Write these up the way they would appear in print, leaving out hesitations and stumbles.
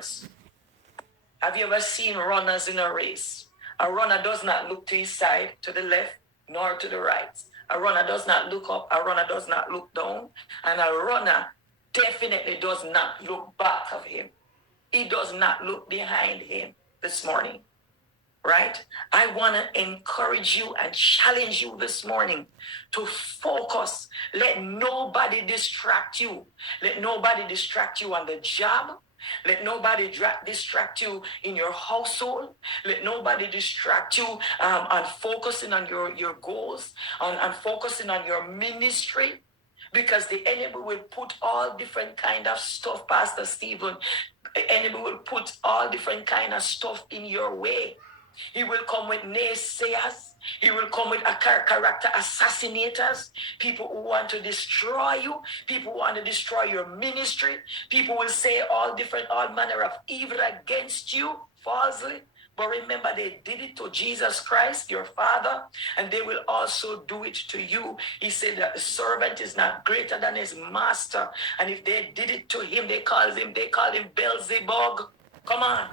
words. Have you ever seen runners in a race? A runner does not look to his side, to the left, nor to the right. A runner does not look up. A runner does not look down. And a runner definitely does not look back of him. He does not look behind him this morning. Right? I want to encourage you and challenge you this morning to focus. Let nobody distract you. Let nobody distract you on the job. Let nobody distract you in your household. Let nobody distract you on focusing on your goals, on focusing on your ministry. Because the enemy will put all different kind of stuff, Pastor Stephen. The enemy will put all different kind of stuff in your way. He will come with naysayers. He will come with character assassinators, people who want to destroy you, people who want to destroy your ministry. People will say all manner of evil against you falsely. But remember, they did it to Jesus Christ, your Father, and they will also do it to you. He said that the servant is not greater than his master. And if they did it to him, they call him Beelzebub. Come on.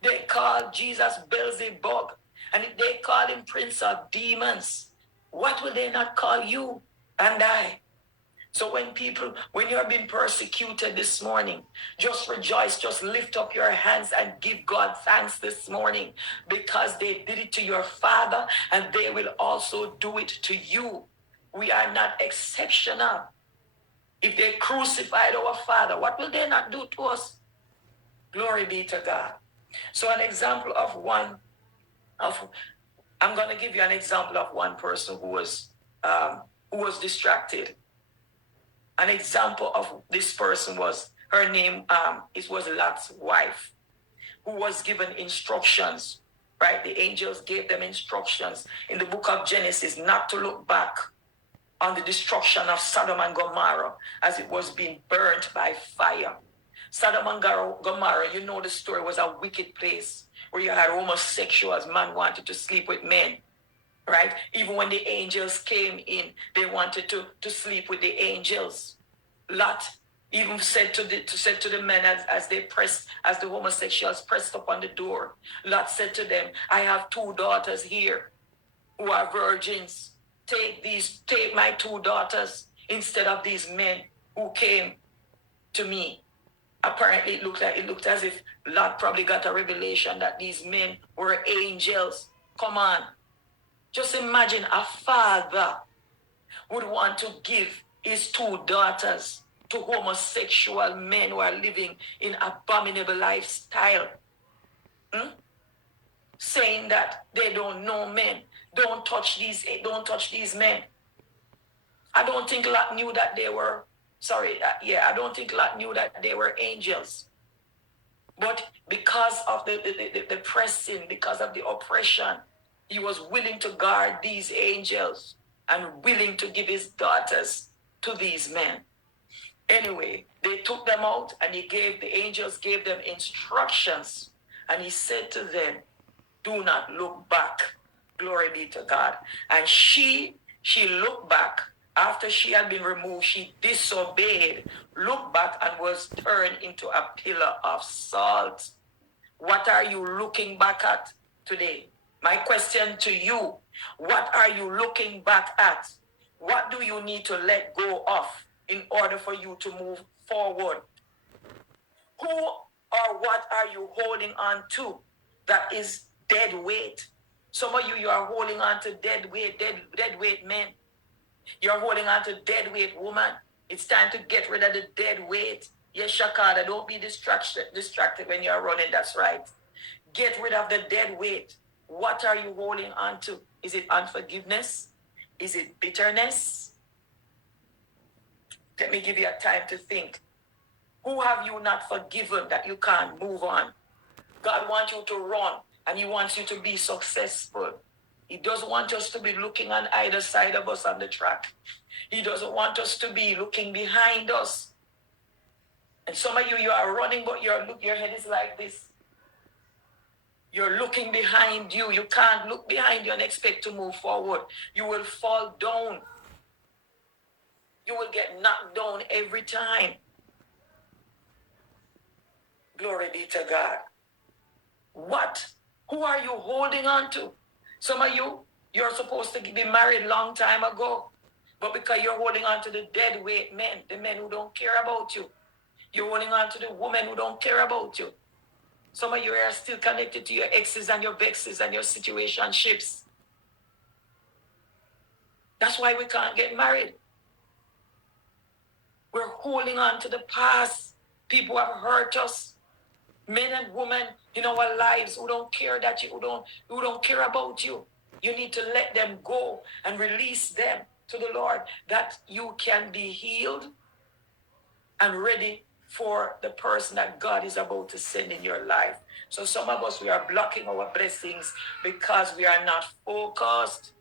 They call Jesus Beelzebub. And if they call him Prince of Demons, what will they not call you and I? So when you're being persecuted this morning, just rejoice, just lift up your hands and give God thanks this morning, because they did it to your Father and they will also do it to you. We are not exceptional. If they crucified our Father, what will they not do to us? Glory be to God. So I'm going to give you an example of one person who was distracted. An example of this person was, her name, it was Lot's wife, who was given instructions, right? The angels gave them instructions in the book of Genesis not to look back on the destruction of Sodom and Gomorrah as it was being burnt by fire. Sodom and Gomorrah, you know the story, was a wicked place where you had homosexuals. Man wanted to sleep with men, right? Even when the angels came in, they wanted to sleep with the angels. Lot even said to the men as the homosexuals pressed upon the door, Lot said to them, I have 2 daughters here who are virgins. Take my 2 daughters instead of these men who came to me. Apparently, it looked as if Lot probably got a revelation that these men were angels. Come on. Just imagine a father would want to give his 2 daughters to homosexual men who are living in abominable lifestyle. Saying that they don't know men. Don't touch these men. I don't think Lot knew that they were I don't think Lot knew that they were angels. But because of the pressing, because of the oppression, he was willing to guard these angels and willing to give his daughters to these men. Anyway, they took them out, and the angels gave them instructions. And he said to them, do not look back. Glory be to God. And she looked back. After she had been removed, she disobeyed, looked back, and was turned into a pillar of salt. What are you looking back at today? My question to you, what are you looking back at? What do you need to let go of in order for you to move forward? Who or what are you holding on to that is dead weight? Some of you are holding on to dead weight men. You're holding on to dead weight woman. It's time to get rid of the dead weight. Yes, Shakada, don't be distracted when you're running. That's right. Get rid of the dead weight. What are you holding on to? Is it unforgiveness? Is it bitterness? Let me give you a time to think. Who have you not forgiven that you can't move on? God wants you to run, and he wants you to be successful. He doesn't want us to be looking on either side of us on the track. He doesn't want us to be looking behind us. And some of you are running, but your head is like this. You're looking behind you. You can't look behind you and expect to move forward. You will fall down. You will get knocked down every time. Glory be to God. What? Who are you holding on to? Some of you, you're supposed to be married long time ago. But because you're holding on to the dead weight men, the men who don't care about you, you're holding on to the women who don't care about you. Some of you are still connected to your exes and your vexes and your situationships. That's why we can't get married. We're holding on to the past. People have hurt us. Men and women in our lives who don't care that you who don't care about you. You need to let them go and release them to the Lord, that you can be healed and ready for the person that God is about to send in your life. So some of us, we are blocking our blessings because we are not focused.